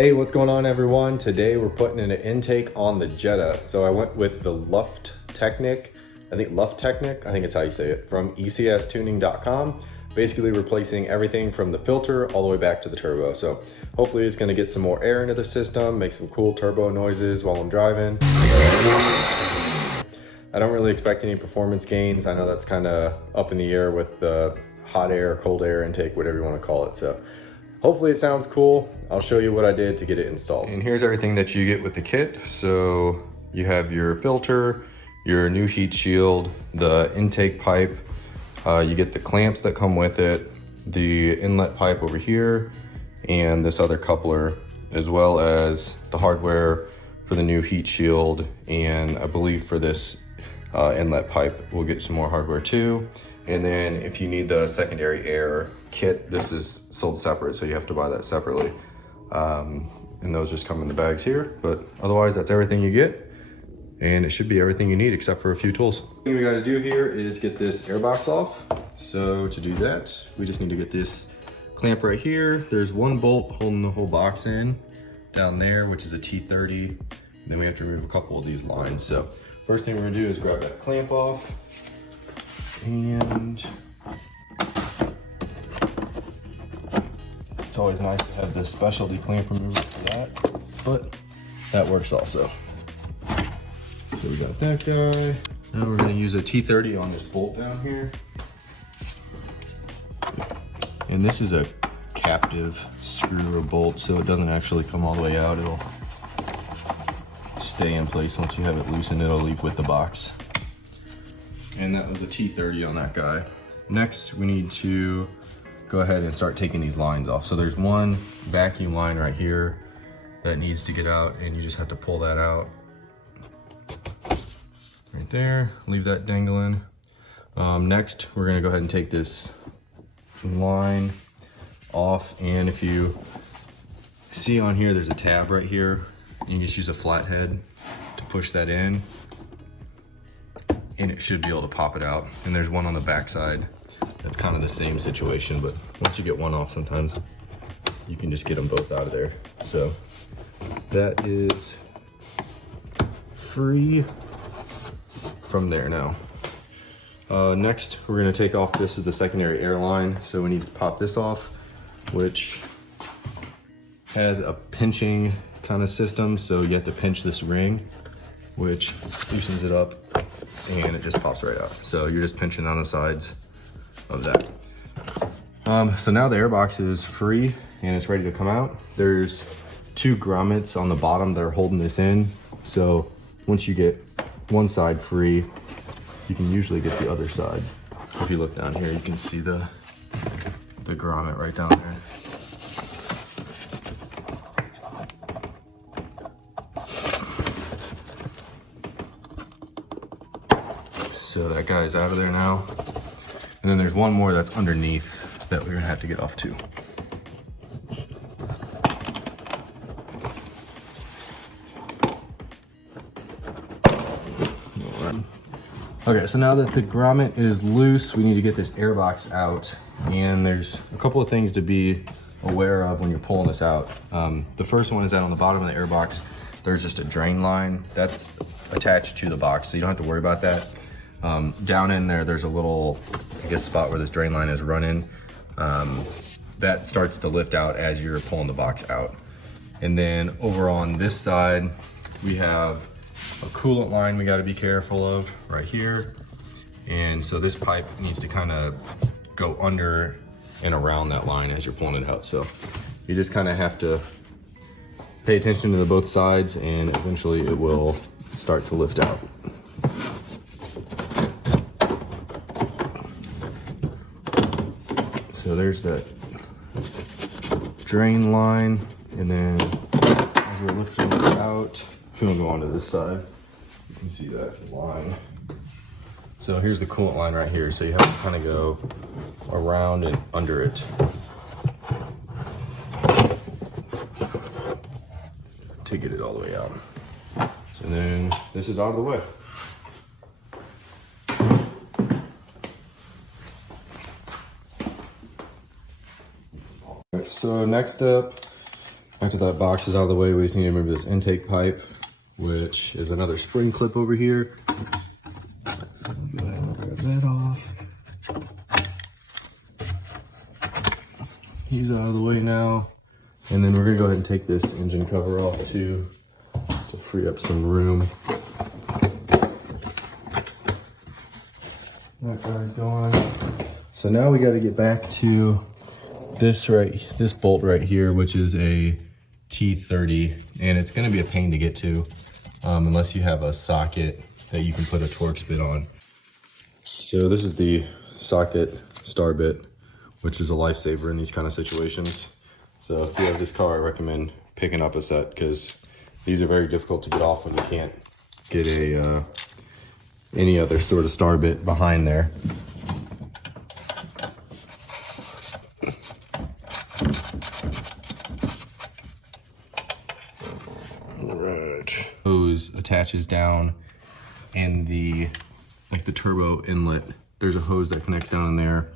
Hey, what's going on everyone? Today we're putting in an intake on the Jetta. So I went with the Luft-Technik, I think it's how you say it, from ecstuning.com. Basically replacing everything from the filter all the way back to the turbo. So hopefully it's gonna get some more air into the system, make some cool turbo noises while I'm driving. I don't really expect any performance gains. I know that's kind of up in the air with the hot air, cold air intake, whatever you want to call it. So hopefully it sounds cool. I'll show you what I did to get it installed. And here's everything that you get with the kit. So you have your filter, your new heat shield, the intake pipe, you get the clamps that come with it, the inlet pipe over here, and this other coupler, as well as the hardware for the new heat shield. And I believe for this inlet pipe, we'll get some more hardware too. And then if you need the secondary air kit, this is sold separate, so you have to buy that separately. And those just come in the bags here, but otherwise that's everything you get. And it should be everything you need except for a few tools. The thing we gotta do here is get this air box off. So to do that, we just need to get this clamp right here. There's one bolt holding the whole box in down there, which is a T30. And then we have to remove a couple of these lines. So first thing we're gonna do is grab that clamp off. And it's always nice to have the specialty clamp remover for that, but that works also. So we got that guy. Now we're gonna use a T30 on this bolt down here. And this is a captive screw or bolt, so it doesn't actually come all the way out. It'll stay in place. Once you have it loosened, it'll leave with the box. And that was a T30 on that guy. Next, we need to go ahead and start taking these lines off. So there's one vacuum line right here that needs to get out, and you just have to pull that out. Right there, leave that dangling. Next, we're gonna go ahead and take this line off, and if you see on here, there's a tab right here. You can just use a flathead to push that in, and it should be able to pop it out. And there's one on the back side that's kind of the same situation, but once you get one off, sometimes you can just get them both out of there. So that is free from there now. Next, we're gonna take off, this is the secondary air line. So we need to pop this off, which has a pinching kind of system. So you have to pinch this ring, which loosens it up, and it just pops right out. So you're just pinching on the sides of that. So now the airbox is free and it's ready to come out. There's two grommets on the bottom that are holding this in. So once you get one side free, you can usually get the other side. If you look down here, you can see the grommet right down there. So that guy's out of there now. And then there's one more that's underneath that we're gonna have to get off too. Okay, so now that the grommet is loose, we need to get this airbox out. And there's a couple of things to be aware of when you're pulling this out. The first one is that on the bottom of the airbox, there's just a drain line that's attached to the box, so you don't have to worry about that. Down in there, there's a little, I guess, spot where this drain line is running. That starts to lift out as you're pulling the box out. And then over on this side, we have a coolant line we gotta be careful of right here. And so this pipe needs to kind of go under and around that line as you're pulling it out. So you just kind of have to pay attention to the both sides, and eventually it will start to lift out. So there's that drain line, and then as we're lifting this out, if you want to go onto this side, you can see that line. So here's the coolant line right here, so you have to kind of go around and under it to get it all the way out. So then this is out of the way. So next up, After that box is out of the way, we just need to remove this intake pipe, which is another spring clip over here. Go ahead and grab that off. He's out of the way now. And then we're gonna go ahead and take this engine cover off too, to free up some room. That guy's gone. So now we gotta get back to this bolt right here, which is a T30, and it's going to be a pain to get to unless you have a socket that you can put a Torx bit on. So this is the socket star bit, which is a lifesaver in these kind of situations. So if you have this car, I recommend picking up a set, because these are very difficult to get off when you can't get a any other sort of star bit behind there. Hose attaches down in the turbo inlet. There's a hose that connects down in there,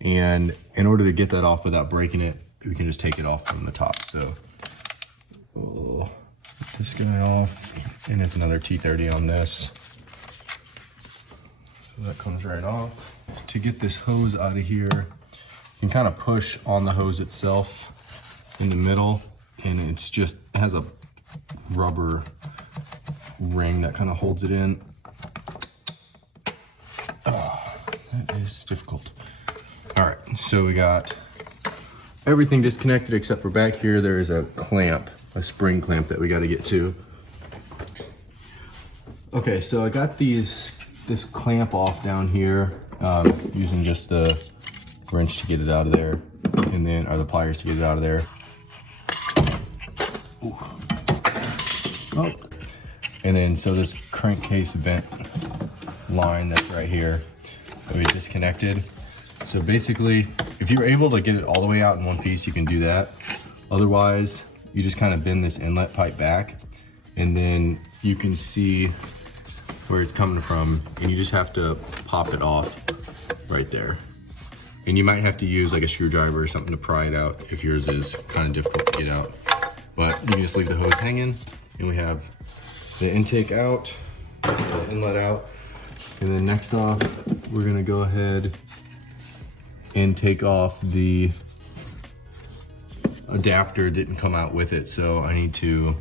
and in order to get that off without breaking it, we can just take it off from the top. So we'll get this guy off, and it's another T30 on this, so that comes right off. To get this hose out of here, you can kind of push on the hose itself in the middle, and it has a rubber ring that kind of holds it in. Oh, that is difficult. All right, so we got everything disconnected except for back here. There is a clamp, a spring clamp that we got to get to. Okay, so I got this clamp off down here using just the wrench to get it out of there, and then the pliers to get it out of there. Ooh. Oh. And then so this crankcase vent line that's right here that we disconnected. So basically, if you're able to get it all the way out in one piece, you can do that. Otherwise, you just kind of bend this inlet pipe back, and then you can see where it's coming from, and you just have to pop it off right there. And you might have to use like a screwdriver or something to pry it out if yours is kind of difficult to get out. But you can just leave the hose hanging, and we have the intake out, the inlet out. And then next off, we're gonna go ahead and take off the adapter. Didn't come out with it, so I need to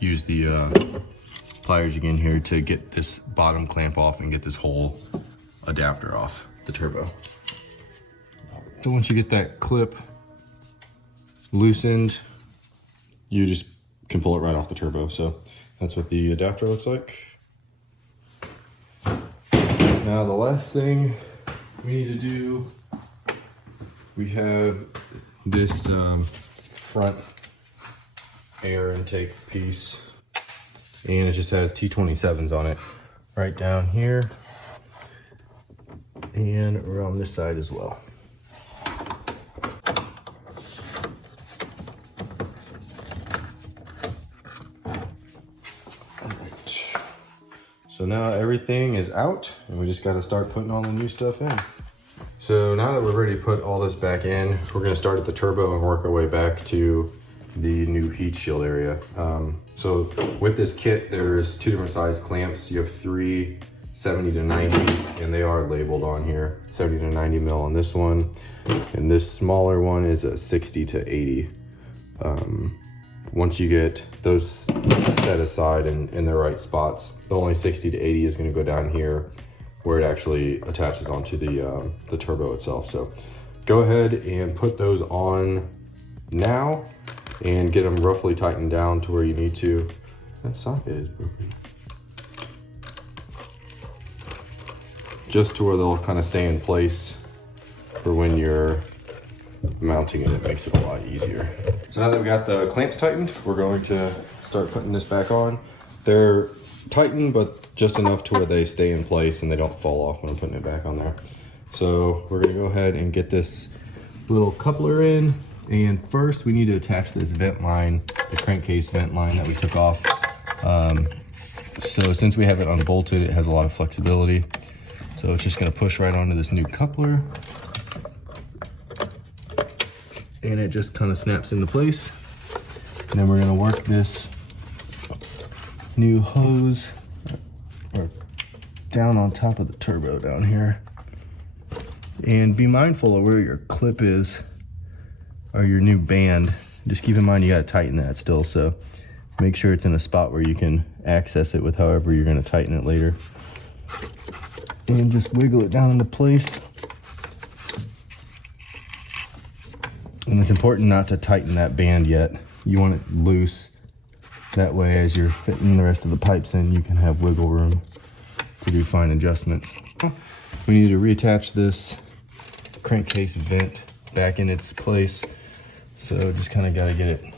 use the pliers again here to get this bottom clamp off and get this whole adapter off the turbo. So once you get that clip loosened, you just can pull it right off the turbo. So that's what the adapter looks like. Now the last thing we need to do, we have this front air intake piece, and it just has T27s on it right down here and around this side as well. So now everything is out, and we just got to start putting all the new stuff in. So now that we're ready to put all this back in, we're going to start at the turbo and work our way back to the new heat shield area. So with this kit, there's two different size clamps. You have three 70 to 90s, and they are labeled on here, 70 to 90 mil on this one. And this smaller one is a 60 to 80. Once you get those set aside in the right spots, the only 60 to 80 is going to go down here where it actually attaches onto the turbo itself. So go ahead and put those on now and get them roughly tightened down to where you need to. That socket is broken. Just to where they'll kind of stay in place for when you're mounting it. It makes it a lot easier. So now that we got the clamps tightened, we're going to start putting this back on. They're tightened, but just enough to where they stay in place and they don't fall off when I'm putting it back on there. So we're gonna go ahead and get this little coupler in. And first we need to attach this vent line, the crankcase vent line that we took off. So since we have it unbolted, it has a lot of flexibility. So it's just gonna push right onto this new coupler. And it just kind of snaps into place. And then we're gonna work this new hose down on top of the turbo down here. And be mindful of where your clip is, or your new band. Just keep in mind you gotta tighten that still, so make sure it's in a spot where you can access it with however you're gonna tighten it later. And just wiggle it down into place. And it's important not to tighten that band yet. You want it loose. That way, as you're fitting the rest of the pipes in, you can have wiggle room to do fine adjustments. We need to reattach this crankcase vent back in its place. So just kind of got to get it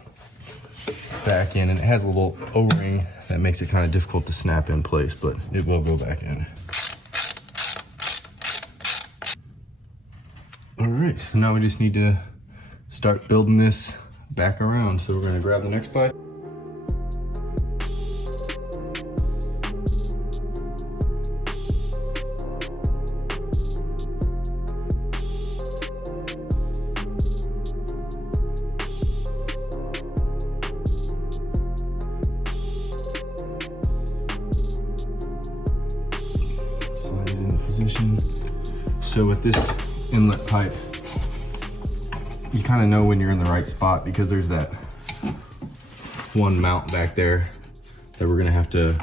back in. And it has a little O-ring that makes it kind of difficult to snap in place, but it will go back in. All right, now we just need to start building this back around. So we're going to grab the next pipe. Slide it into position. So with this inlet pipe, you kind of know when you're in the right spot because there's that one mount back there that we're gonna have to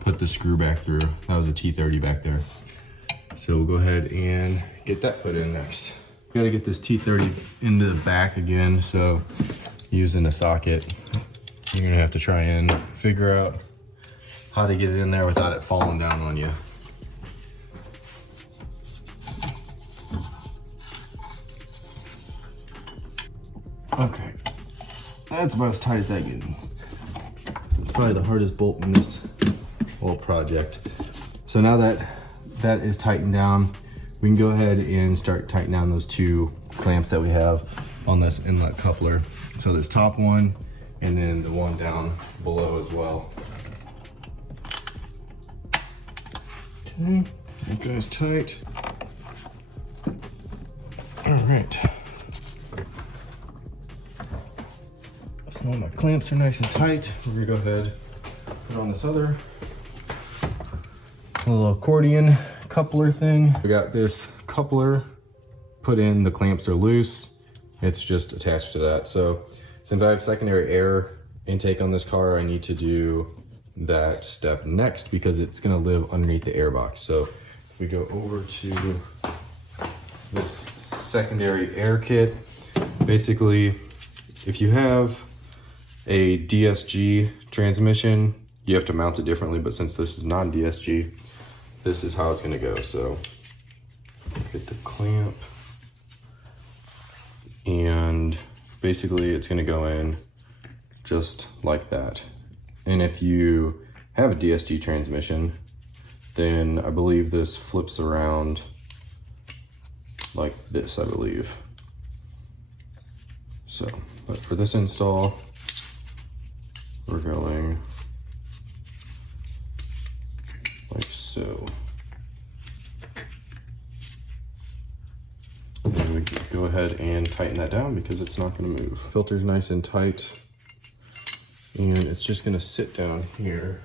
put the screw back through. That was a T30 back there. So we'll go ahead and get that put in next. We gotta get this T30 into the back again, so using a socket, you're gonna have to try and figure out how to get it in there without it falling down on you. Okay, that's about as tight as that gets. It's probably the hardest bolt in this whole project. So now that that is tightened down, we can go ahead and start tightening down those two clamps that we have on this inlet coupler. So this top one, and then the one down below as well. Okay, that goes tight. All right. So all my clamps are nice and tight. We're gonna go ahead and put on this other little accordion coupler thing. We got this coupler put in, the clamps are loose. It's just attached to that. So since I have secondary air intake on this car, I need to do that step next because it's gonna live underneath the air box. So we go over to this secondary air kit. Basically, if you have a DSG transmission, you have to mount it differently, but since this is non-DSG, this is how it's gonna go. So hit the clamp, and basically it's gonna go in just like that. And if you have a DSG transmission, then I believe this flips around like this, I believe. So, but for this install, we're going like so. And then we can go ahead and tighten that down because it's not gonna move. Filter's nice and tight, and it's just gonna sit down here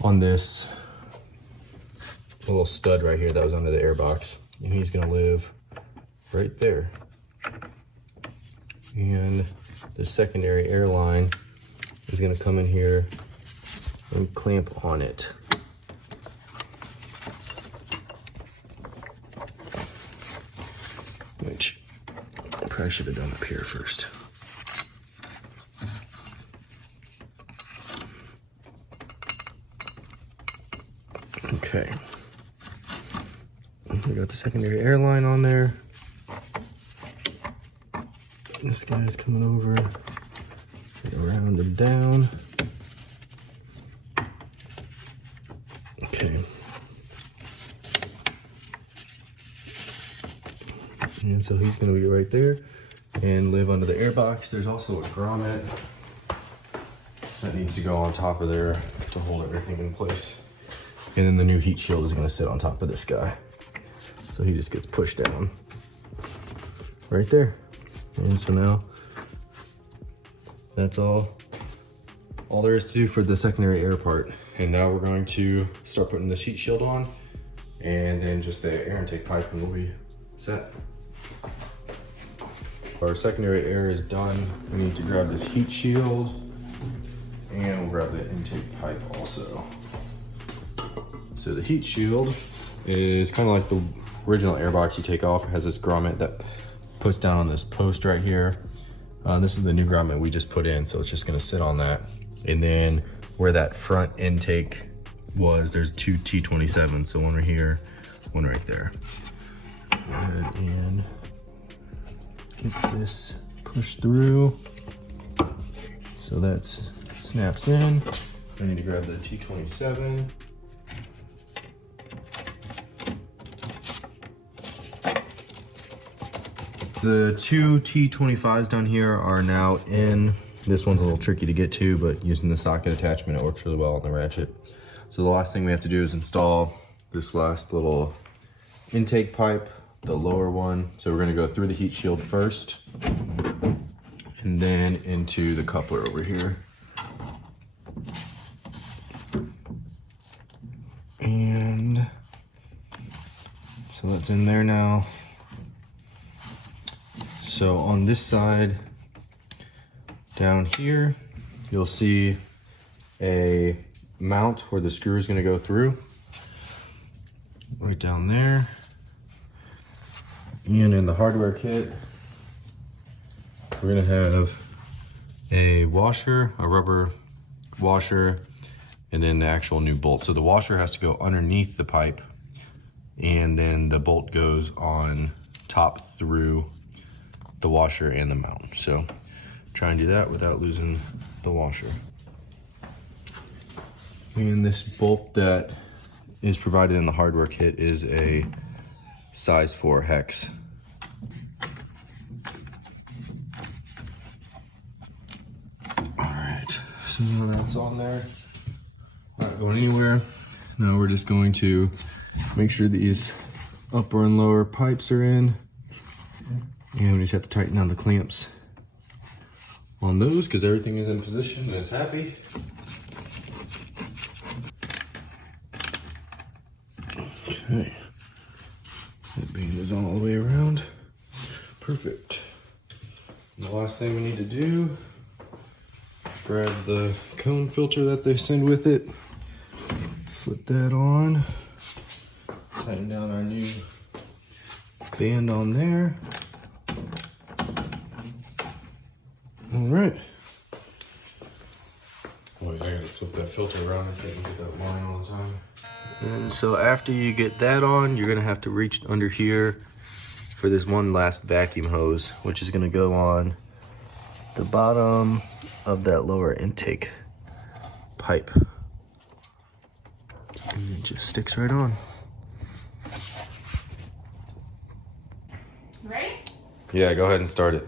on this little stud right here that was under the air box. And he's gonna live right there. And the secondary air line is gonna come in here and clamp on it. Which I probably should have done up here first. Okay. We got the secondary air line on there. This guy's coming over, around and down. Okay. And so he's gonna be right there and live under the air box. There's also a grommet that needs to go on top of there to hold everything in place. And then the new heat shield is gonna sit on top of this guy. So he just gets pushed down right there. And so now That's all there is to do for the secondary air part. And now we're going to start putting this heat shield on, and then just the air intake pipe, and we'll be set. Our secondary air is done. We need to grab this heat shield, and we'll grab the intake pipe also. So the heat shield is kind of like the original airbox you take off. It has this grommet that puts down on this post right here. This is the new grommet we just put in, so it's just gonna sit on that. And then where that front intake was, there's two T27s, so one right here, one right there. Go ahead and get this pushed through. So that snaps in. I need to grab the T27. The two T25s down here are now in. This one's a little tricky to get to, but using the socket attachment, it works really well on the ratchet. So the last thing we have to do is install this last little intake pipe, the lower one. So we're gonna go through the heat shield first, and then into the coupler over here. And so that's in there now. So on this side, down here, you'll see a mount where the screw is going to go through. Right down there. And in the hardware kit, we're going to have a washer, a rubber washer, and then the actual new bolt. So the washer has to go underneath the pipe, and then the bolt goes on top through the washer and the mount. So try and do that without losing the washer. And this bolt that is provided in the hardware kit is a size 4 hex. Alright, so now that's on there. Not going anywhere. Now we're just going to make sure these upper and lower pipes are in. And we just have to tighten down the clamps on those because everything is in position and it's happy. Okay. That band is all the way around. Perfect. And the last thing we need to do, grab the cone filter that they send with it, slip that on, tighten down our new band on there. All right. Oh, yeah, I gotta flip that filter around. I can't get that line all the time. And so after you get that on, you're gonna have to reach under here for this one last vacuum hose, which is gonna go on the bottom of that lower intake pipe. And it just sticks right on. Ready? Yeah, go ahead and start it.